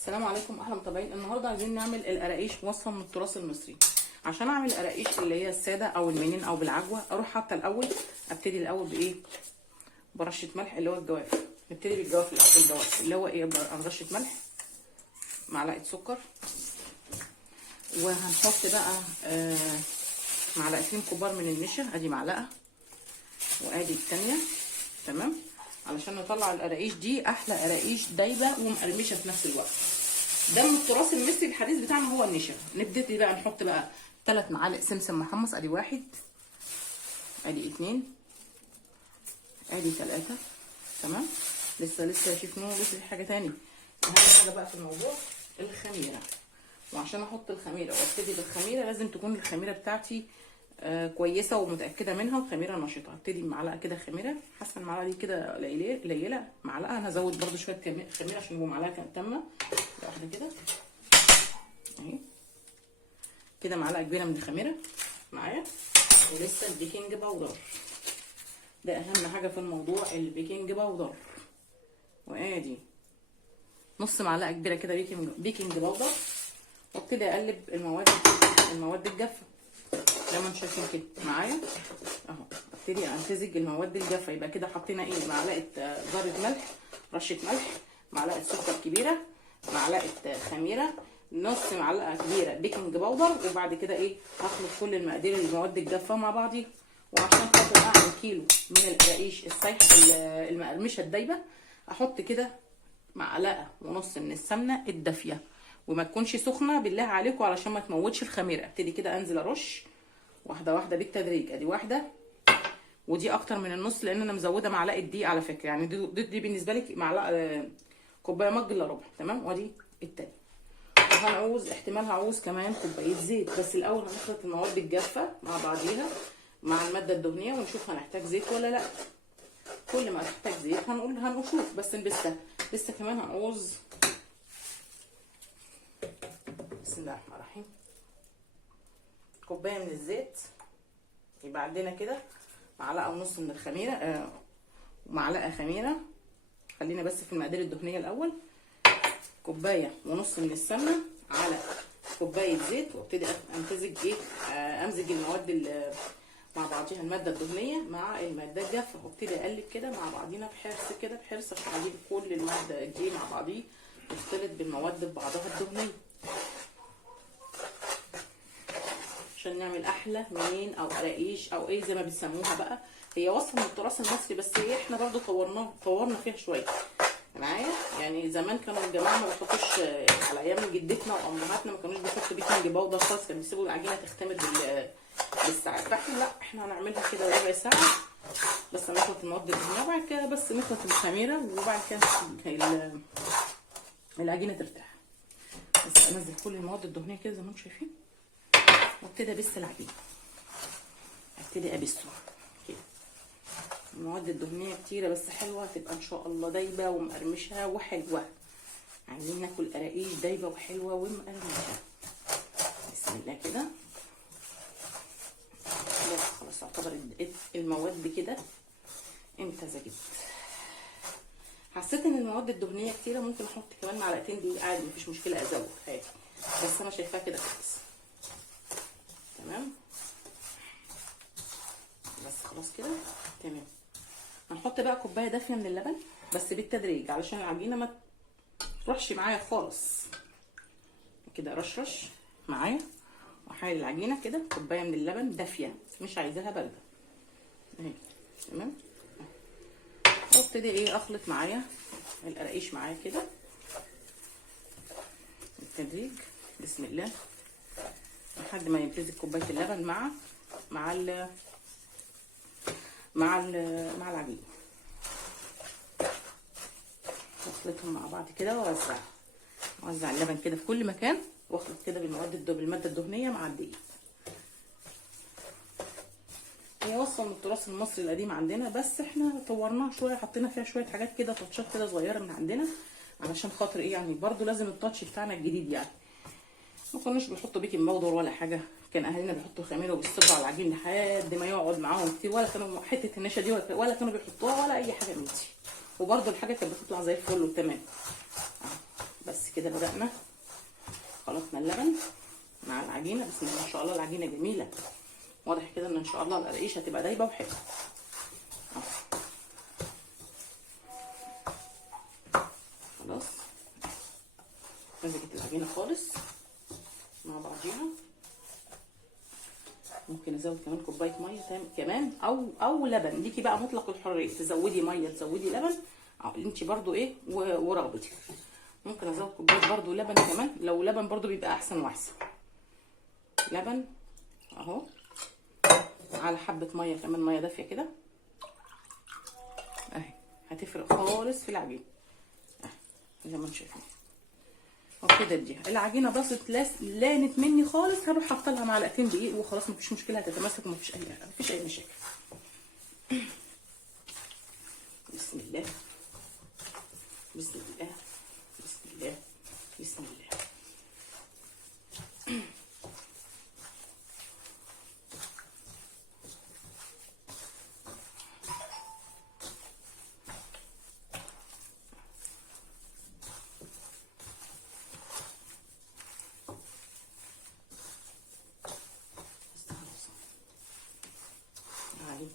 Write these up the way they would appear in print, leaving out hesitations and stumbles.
السلام عليكم اهلا متابعين. النهارده عايزين نعمل القراقيش وصفه من التراث المصري. عشان اعمل القراقيش اللي هي الساده او المنين او بالعجوه، اروح حاطه الاول ابتدي الاول بايه؟ برشه ملح اللي هو الجواف. نبتدي بالجواف الاول. الجواف اللي هو ايه؟ رشه ملح، معلقه سكر، وهنحط بقى معلقتين كبار من النشا. ادي معلقه وادي الثانيه. تمام، علشان نطلع القراقيش دي احلى قراقيش دايبه ومقرمشه في نفس الوقت. ده من التراث المصري الحديث بتاعنا هو النشا. نبتدي بقى نحط بقى 3 معالق سمسم محمص. ادي 1، ادي 2، ادي 3. تمام، لسه يا شيف نور، لسه في حاجه تاني. اهم حاجه بقى في الموضوع الخميره. وعشان احط الخميره وابتدي بالخميره لازم تكون الخميره بتاعتي كويسه ومتاكده منها وخميره نشطه. هبتدي بمعلقه كده خميره، حاسه المعلقه دي كده قليله معلقه. انا هزود برده شويه خميره عشان يبقوا معلقه تامه. واحده كده اهي كده، معلقه كبيره من الخميره معايا. ولسه البيكنج باودر، ده اهم حاجه في الموضوع، البيكنج باودر. وادي نص معلقه كبيره كده بيكنج باودر. وابتدي اقلب المواد الجافه زي ما انتم شايفين كده معايا اهو. ابتدي امتزج المواد الجافه. يبقى كده حطينا ايه؟ معلقه ذره ملح، رشه ملح، معلقه سكر كبيره، معلقه خميره، نص معلقه كبيره بيكنج باودر. وبعد كده ايه؟ هخلط كل المقادير المواد الجافه مع بعضي. وعشان خاطر اعمل كيلو من القراقيش السايحه المقرمشه الدايبه، احط كده معلقه ونص من السمنه الدافيه، وما تكونش سخنه بالله عليكم علشان ما تموتش الخميره. ابتدي كده انزل ارش واحده واحده بالتدريج. ادي واحده، ودي اكتر من النص لان انا مزوده معلقه دقيق على فكره. يعني دي بالنسبه لك معلقه كوبايه مج الا ربع. تمام، وادي التاني. وهنعوز احتمال هعوز كمان كوبايه زيت. بس الاول هنخلط المواد الجافه مع بعضيها مع الماده الدهنيه ونشوف هنحتاج زيت ولا لا. كل ما هتحتاج زيت هنشوف. بس لسه كمان هنعوز. بسم الله الرحمن الرحيم. كوبايه من الزيت. يبقى عندنا كده معلقه ونص من الخميره، ومعلقه خميره. خلينا بس في المقادير الدهنيه الاول. كوبايه ونص من السمنه على كوبايه زيت. وابتدي امتزج امزج المواد مع بعضيها، الماده الدهنيه مع الماده الجافه. وابتدي اقلب كده مع بعضينا بحرص كده، بحرص عشان اجيب كل الماده دي مع بعضيه تختلط بالمواد ببعضها الدهنيه، عشان نعمل احلى منين او قراقيش او ايه زي ما بيسموها بقى. هي وصفه من التراث المصري بس احنا برضو طورنا فيها شويه معايا. يعني زمان كانوا الجماعه ما بيحطوش، على ايام جدتنا وامهاتنا ما كانوش بيحطوا بيكنج باودر خالص، كانوا بيسيبوا العجينه تختمر بالساعات. فاحنا لا، احنا هنعملها كده ربع ساعه بس. نخلط المواد الدهنيه وبعد كده بس نخلط الخميره وبعد كده العجينه ترتاح. بس انزل كل المواد الدهنيه كده زي ما انتم شايفين، وابتدي ابس العجينه. ابتدي ابسه كده. المواد الدهنيه كتيره بس حلوه، هتبقى ان شاء الله دايبه ومقرمشه وحلوه. عايزين ناكل قراقيش دايبه وحلوه ومقرمشه. بسم الله كده. خلاص اعتبر المواد كده امتزجت. حسيت ان المواد الدهنيه كتيره، ممكن احط كمان معلقتين دقيق عادي، مفيش مشكله، ازود عادي. بس انا شايفاها كده كويس. تمام، بس خلاص كده تمام. هنحط بقى كوبايه دافيه من اللبن بس بالتدريج علشان العجينه ما تروحش معايا خالص. كده رشرش معايا وحايل العجينه كده. كوبايه من اللبن دافيه، مش عايزاها بارده اهي. تمام، وابتدي ايه؟ اخلط معايا القراقيش معايا كده بالتدريج. بسم الله، لحد ما يمتزج كوبايه اللبن مع العجين. واخلطهم مع بعض كده واوزع اللبن كده في كل مكان، واخلط كده بالماده الدهنيه مع الدقيق. هي وصفه من التراث المصري القديم عندنا بس احنا طورناها شويه، حطينا فيها شويه حاجات كده، تاتشات كده صغيره من عندنا علشان خاطر ايه؟ يعني برضو لازم التاتش بتاعنا الجديد. يعني ما كناش بيحطوا بيكنج باودر ولا حاجه، كان اهالينا بيحطوا خميره وبيصبوا على العجين لحد ما يقعد معاهم كتير، ولا كانوا حته النشا دي ولا كانوا بيحطوها ولا اي حاجه من دي. وبرده الحاجه كانت بتطلع زي الفل وتمام. بس بس كده بدأنا خلطنا اللبن مع العجينه. بسم الله ما شاء الله العجينه جميله، واضح كده ان شاء الله القراقيش هتبقى دايبه وحلوه. خلاص مزجت العجينه خالص مع بعضيها. ممكن ازود كمان كوبايه ميه كمان او لبن، ليكي بقى مطلق الحريه، تزودي ميه تزودي لبن انت برضو ايه ورغبتك. ممكن ازود كوبايه برضو لبن كمان، لو لبن برضو بيبقى احسن واحسن. لبن اهو على حبه ميه كمان، ميه دافيه كده اهي، هتفرق خالص في العجينه اهي زي ما انتم شايفين. وكده دي العجينه باظت لانت مني خالص، هروح حاطه لها معلقتين دقيق وخلاص، مفيش مشكله، هتتماسك ومفيش اي مشاكل. بسم الله بسم الله بسم الله بسم الله.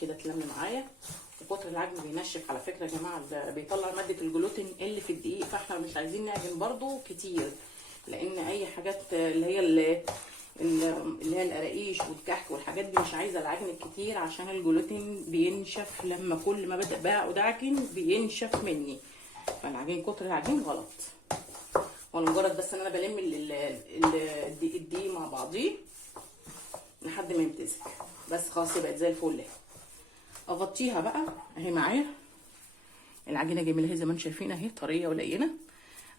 كده تلم معايا. وكتر العجن بينشف على فكره يا جماعه، بيطلع ماده الجلوتين اللي في الدقيق، فاحنا مش عايزين نعجن برده كتير، لان اي حاجات اللي هي القراقيش والكحك والحاجات دي مش عايزه العجن الكتير، عشان الجلوتين بينشف لما كل ما بدا بقى ادعجن بينشف مني. فالعجين كتر العجين غلط، ولا مجرد بس ان انا بلم الدقيق مع بعضيه لحد ما يمتزج بس خلاص بقت زي الفل. اغطيها بقى اهي معايا، العجينه جميله اهي زي ما انتم شايفين اهي، طريه ولينه.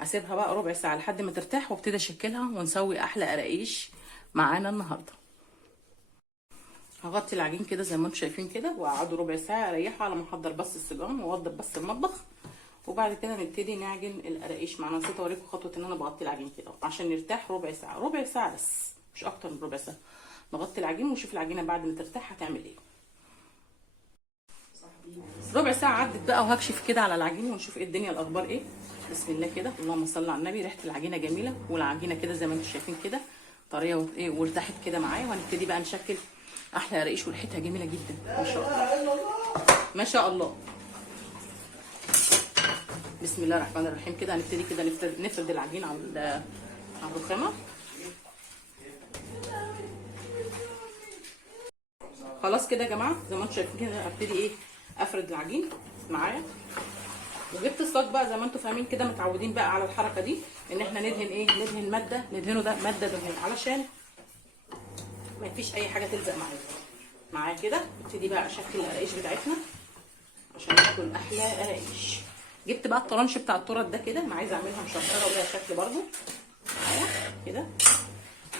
اسيبها بقى ربع ساعه لحد ما ترتاح، وابتدي اشكلها ونسوي احلى قراقيش معانا النهارده. هغطي العجين كده زي ما انتم شايفين كده، واقعده ربع ساعه اريحه على ما احضر بس السجان واوضب بس المطبخ، وبعد كده نبتدي نعجن القراقيش معانا. نسيت اوريكم خطوه ان انا بغطي العجين كده عشان نرتاح ربع ساعه، ربع ساعه بس مش اكتر من ربع ساعه. نغطي العجين ونشوف العجينه بعد ما ترتاح هتعمل ايه. ربع ساعه عدت بقى، وهكشف كده على العجين ونشوف ايه الدنيا الاخبار ايه. بسم الله كده، اللهم صل على النبي. ريحه العجينه جميله، والعجينه كده زي ما انتم شايفين كده طريه وارتاحت كده معايا. وهنبتدي بقى نشكل احلى قراقيش، وريحتها جميله جدا ما شاء الله ما شاء الله. بسم الله الرحمن الرحيم. كده هنبتدي كده نفرد العجين على الرخامه. خلاص كده يا جماعه زي ما انتم شايفين كده، هبتدي ايه افرد العجين معايا. وجبت الصاج بقى زي ما انتم فاهمين كده، متعودين بقى على الحركه دي، ان احنا ندهن ايه، ندهن ماده، ندهنه ده ماده دهن علشان ما فيش اي حاجه تلزق معايا كده. ابتدي بقى اشكل القراقيش بتاعتنا عشان ناكل احلى قراقيش. جبت بقى الطرنش بتاع التورت ده كده، انا عايزه اعملها مشطره وليها شكل برده معايا كده.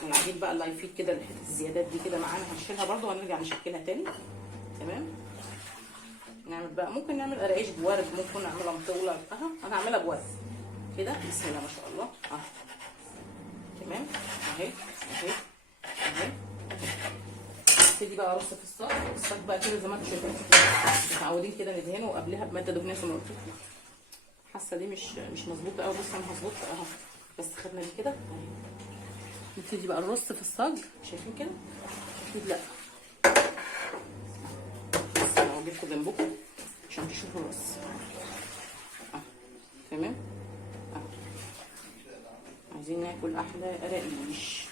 والعجين بقى اللي هيفيد كده الحته الزيادات دي كده معانا هنشيلها برده وهنرجع نشكلها تاني. تمام. نعمل بقى، ممكن نعمل قراقيش بورد، ممكن نعملها مطوله انا هعملها بورد كده. بسم الله ما شاء الله تمام اهي اهي اهي. ابتدي بقى ارص في الصاج بقى كده زي ما انتم شايفين، متعودين كده ندهنه وقبلها بماده دهنيه زي ما قلت لكم. حاسه دي مش مظبوطه قوي، بس انا هظبطها اهو، بس خدنا دي كده اهي. نبتدي بقى نرص في الصاج، شايفين كده اكيد لا، بس انا هجيبكم جنبكم عشان تشوفوا الرص تمام. عايزين ناكل احلى قراقيش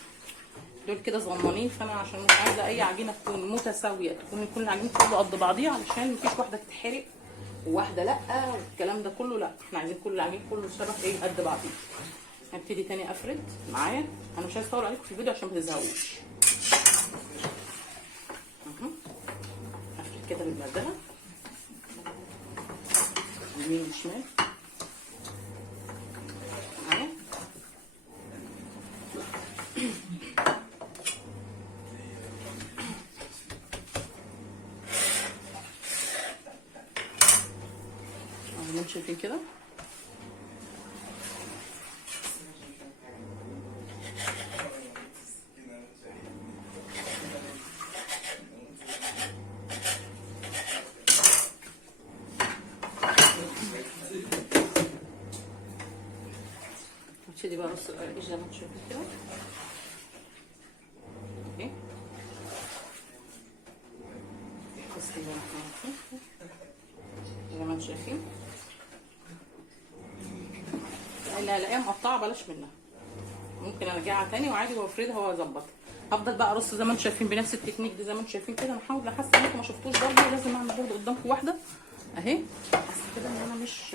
دول كده صغننين، فانا عشان مش عايزه اي عجينه تكون متساويه، تكون كل العجين كله قد بعضيه، علشان مفيش واحده تتحرق وواحده لا والكلام ده كله لا، احنا عايزين كل العجين كله شبه ايه قد بعضيه. هبتدي تاني افرد معايا، انا مش عايزه اطول عليكم في الفيديو عشان ما تزهقوش. افرد كده بالمردله يمين وشمال معايا. زي ما انتم شايفين كده. هبتدي بقى ارص القراقيش زي ما انتم شايفين كده اهي. بسم الله الرحمن الرحيم زي ما انتم شايفين. اللي هلاقيها مقطعه بلاش منها، ممكن ارجعها تاني وعادي وافردها واظبطها. هفضل بقى ارص زي ما انتم شايفين بنفس التكنيك دي زي ما انتم شايفين كده. انا هحاول احس ان انتم ما شفتوش برضه، لازم اعمل برضه قدامكم واحده اهي. بس كده ان انا مش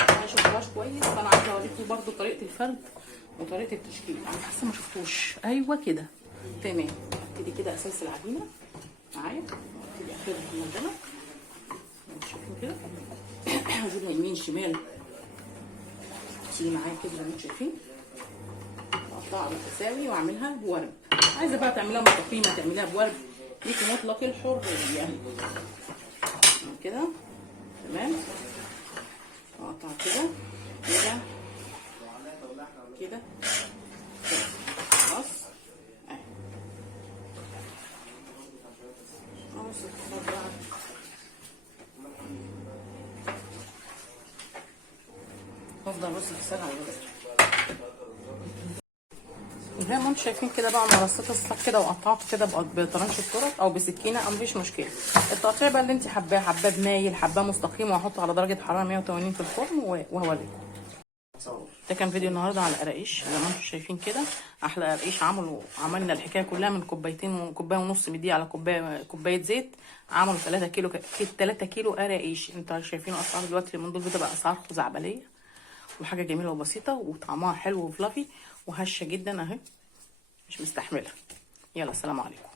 ما شفتهاش كويس، فانا عايزه اوريكم برضه طريقه الفرد وطريقه التشكيل. انا حاسه ما شفتوش. ايوه كده تمام. ابتدي كده اسلسل العجينه معايا وابتدي افردها في المنجنه انتوا شايفين كده. هجيبها يمين شمال تيجي معايا كده زي ما انتم شايفين، واقطعها بالتساوي واعملها بورد. عايزه بقى تعمليها مستقيمه تعمليها بورد، ليكي مطلق الحريه كده تمام. اقطع كده كده كده خلاص اهي. خلاص بقى افضل ارص الفساد على الوزن زي ما انتم شايفين كده. بقى انا رصيت الصاج كده وقطعته كده بطرنش الطرق او بسكينه او مفيش مشكله. التقطيع بقى اللي انت حباه، حباه بمايل حباه مستقيم، واحطه على درجه حراره 180 في الفرن وهوريكم. ده كان فيديو النهارده على القراقيش زي ما انتم شايفين كده. احلى قراقيش عملنا الحكايه كلها من كوبايه ونص من دي على كوبايه زيت. عملوا 3 كيلو قراقيش. انتوا شايفين اسعار دلوقتي من دول بتبقى اسعار خزعبليه، وحاجه جميله وبسيطه وطعمها حلو وفلافي وهشه جدا اهي، مش مستحمله. يلا السلام عليكم.